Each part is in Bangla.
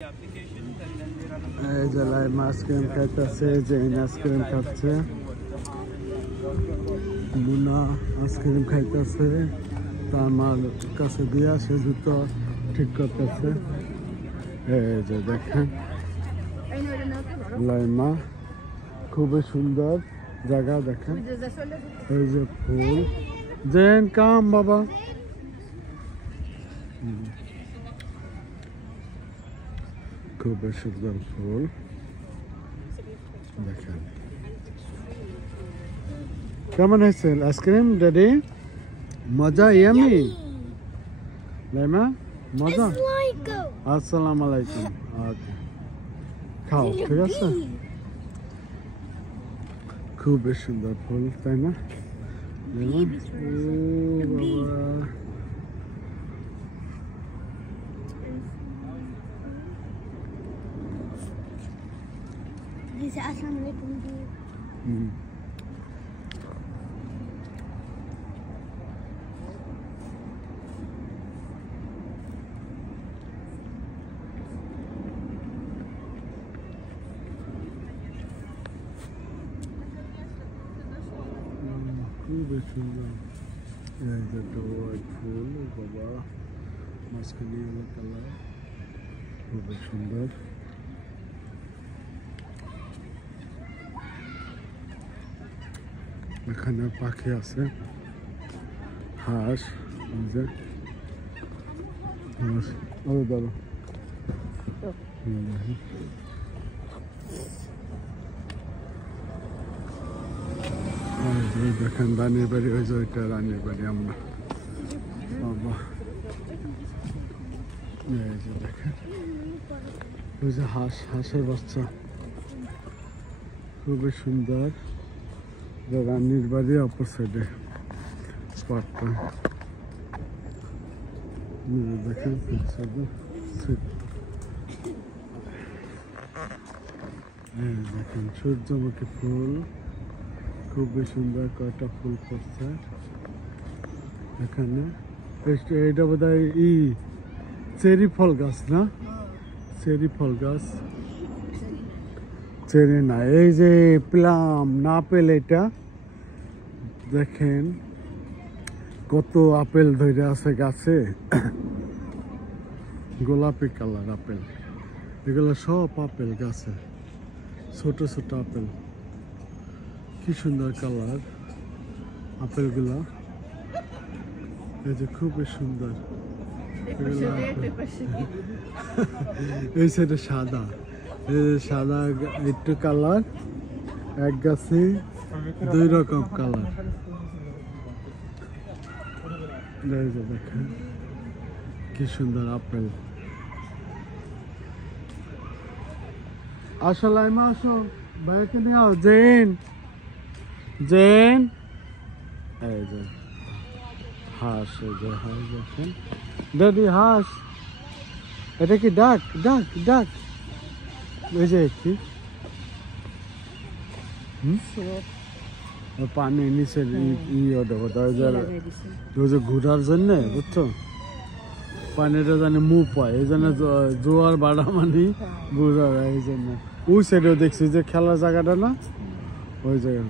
এই যে লাইমা আইসক্রিম খাইতেছে, জেন আইসক্রিম খাচ্ছে, মুনা আইসক্রিম খাইতেছে, তার মার কাছে দিয়া সে জুতো ঠিক করতেছে। এই যে দেখেন লাইমা, খুবই সুন্দর জায়গা দেখেন। এই যে ফুল, জেন কাম বাবা, খুবই সুন্দর ফুল দেখেন। কেমন হয়েছে আইসক্রিম ড্যাডি? মজা? ইয়ামি লাইমা, মজা? আসসালামু আলাইকুম। ওকে, খাও, ঠিক আছে। খুবই সুন্দর ফুল, তাই না লাইমা? ও বাবা, Assalamualaikum. খুবই সুন্দর। এই যে হোয়াইট ফুল, বাবা মাঝখানে ইয়েলো কালার, খুবই সুন্দর। এখানে পাখি আছে, হাঁস, যে হাঁস, ওই ধরো দেখেন রানীর বাড়ি, ওই যে ওইটা রানীর বাড়ি। আমরা বাবা, এই যে দেখেন ওই যে হাঁস, হাঁসের বাচ্চা, খুবই সুন্দর। রানীর বাড়ি অপর সাইডে স্পটটা দেখেন। দেখেন সূর্যমুখী ফুল, খুবই সুন্দর, কয়টা ফুল করছে এখানে। এইটা বোধ হয় চেরি ফল গাছ না? চেরি ফল গাছ, চেরি না, এই যে প্লাম না আপেল। এটা দেখেন কত আপেল ধরে আছে গাছে, গোলাপি কালার আপেল। এগুলো সব আপেল গাছে, ছোট ছোট আপেল, কি সুন্দর কালার আপেলগুলা। এই যে খুবই সুন্দর। এই সাইডে সাদা, সাদা একটু কালার, এক গাছে দুই রকম কালার। দেখেন কি সুন্দর আপেল। আসো লাইমা, আসো বাইকে নিয়ে আও। জেন, জেন, এই যে হাঁস, এই যে হাঁস দেখেন ড্যাডি, হাঁস। এটা কি ডাক? ডাক, ডাক। এই যে কি পানি নিচে ঘুরার জন্য, বুঝছো, পানিটা জানি মুভ হয়, এই জন্য জোয়ার বাড়া মানে ঘুরার, এই জন্য। ওই সাইডেও দেখছি যে খেলার জায়গাটা না, ওই জায়গা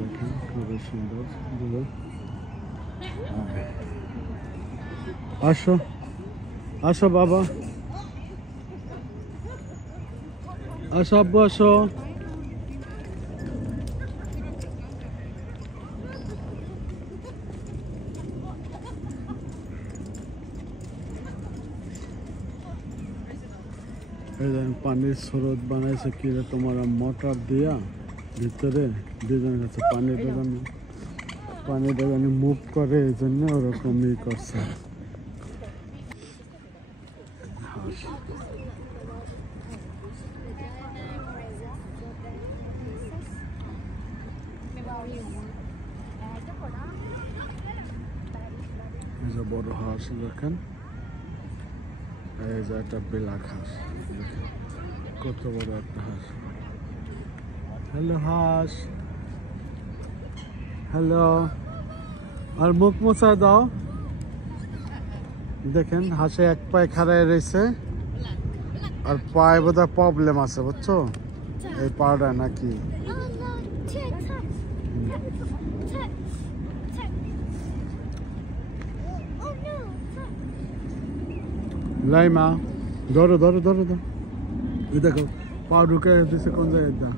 দেখেন খুবই সুন্দর। আসো, আসো বাবা, আসো আব্বু, আসো। পানির স্রোত বানাইছে কি তোমার মোটর দিয়া ভিতরে, দুজনের কাছে পানিটা জানি মুভ করে, এই জন্য ওরকমই করছে। এই যে বড় হাঁস দেখেন, এই যে একটা বেলা হাঁস দেখেন, কত বড় একটা হাঁস। হ্যালো হাঁস, হ্যালো। আর মুখ মোছা দাও। দেখেন হাঁসে এক পায়ে খাড়ায় রয়েছে। আর পায়ে বোধহয় প্রবলেম আছে বুঝছো এই পাটা নাকি লাইমা ধরো ধরো ধরো ধরো এই দেখো পা ঢুকে দিচ্ছে কোন জায়গায় দা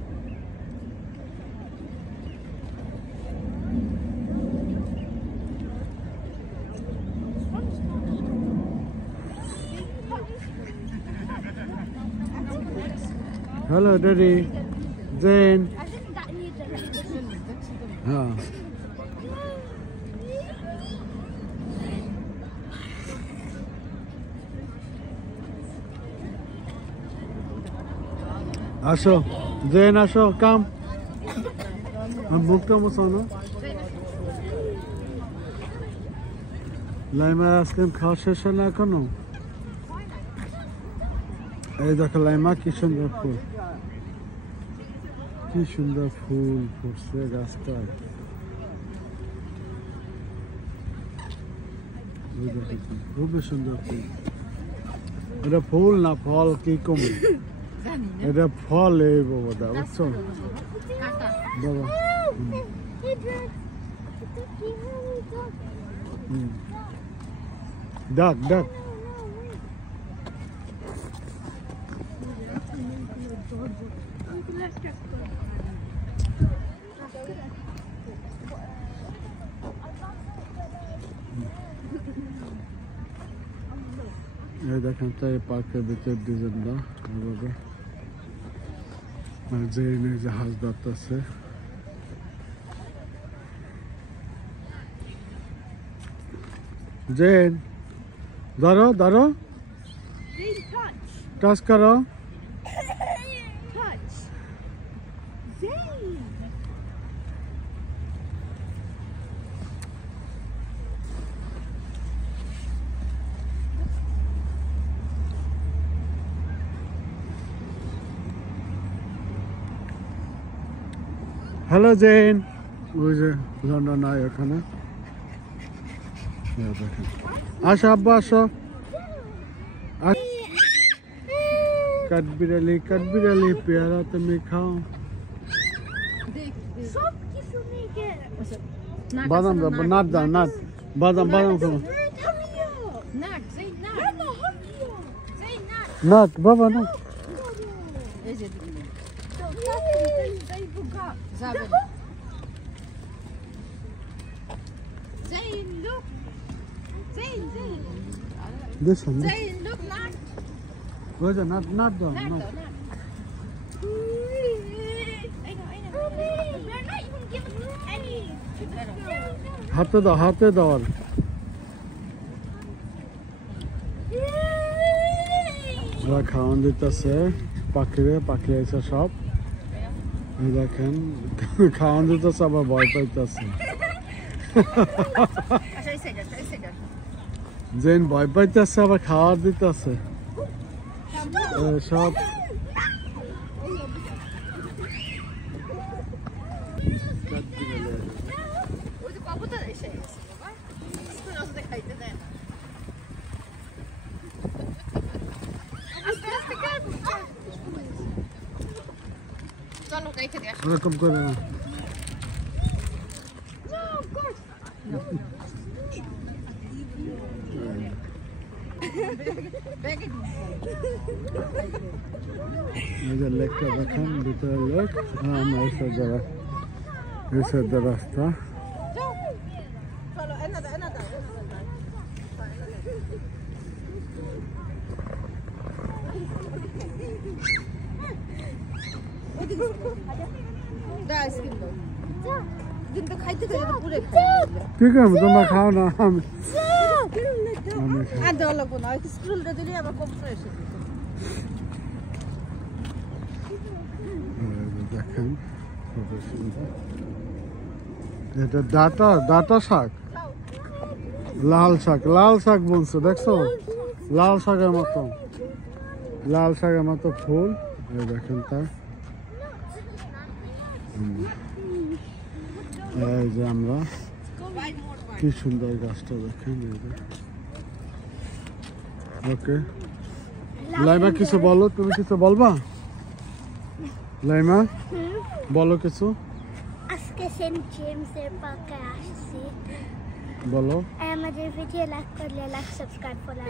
Hello, Daddy. Jane. Yeah. আসো জেন আসো কাম বুকটা মোছানো লাইমা আইসক্রিম খাওয়া শেষ হলো এখনো এই দেখো লাইমা কি সুন্দর ফুল কি সুন্দর ফুল ফুটছে গাছটায় খুবই সুন্দর ফুল এটা ফুল না ফল কি কম এটা ফল এই বাবা বুঝছো বাবা ডাক ডাক এই দেখেন তো এই পার্কের ভিতর ডিজাইনটা এভাবে আর জেনে জাহাজ ধরতেছে জেন ধরো ধরো টাচ করো হ্যালো জেন ওই যে লন্ডন আয় ওখানে আসো আব্বা আসো কাঠবিড়ালি পেয়ারা তুমি খাও বাদাম দাও নাট দাও নাট বাদাম বাদাম খাও নাট বাবা না Zayn, look. Zayn. This one. Zayn, look, not. Where's it? Not though. Not No. though, not. I know. We're not even giving any to the girl. হাতে দাও ওরা খাওয়ান দিতেছে পাখি আছে সব দেখেন খাওয়ান দিতেছে আবার ভয় পাইতেছে জেন ভয় পাইতেছে আবার খাওয়া দিতেছে সব ওরকম করে না লেকটা দেখেন ভিতরে লেক আমরা এসে রাস্তা ঠিক আছে তোমরা খাও না আমি দেখেন এটা ডাটা শাক লাল শাক বলছো দেখছো লাল শাকের মতো ফুল দেখেন তা এই যে আমরা কি সুন্দর গাছটা দেখেন ওকে লাইমা কিছু বলো, তুমি কিছু বলবা? লাইমা বলো কিছু, আজকে সেন্ট জেমসের পার্কে আসছি। বলো। আমাদের ভিডিও লাইক করলে লাইক সাবস্ক্রাইব করলে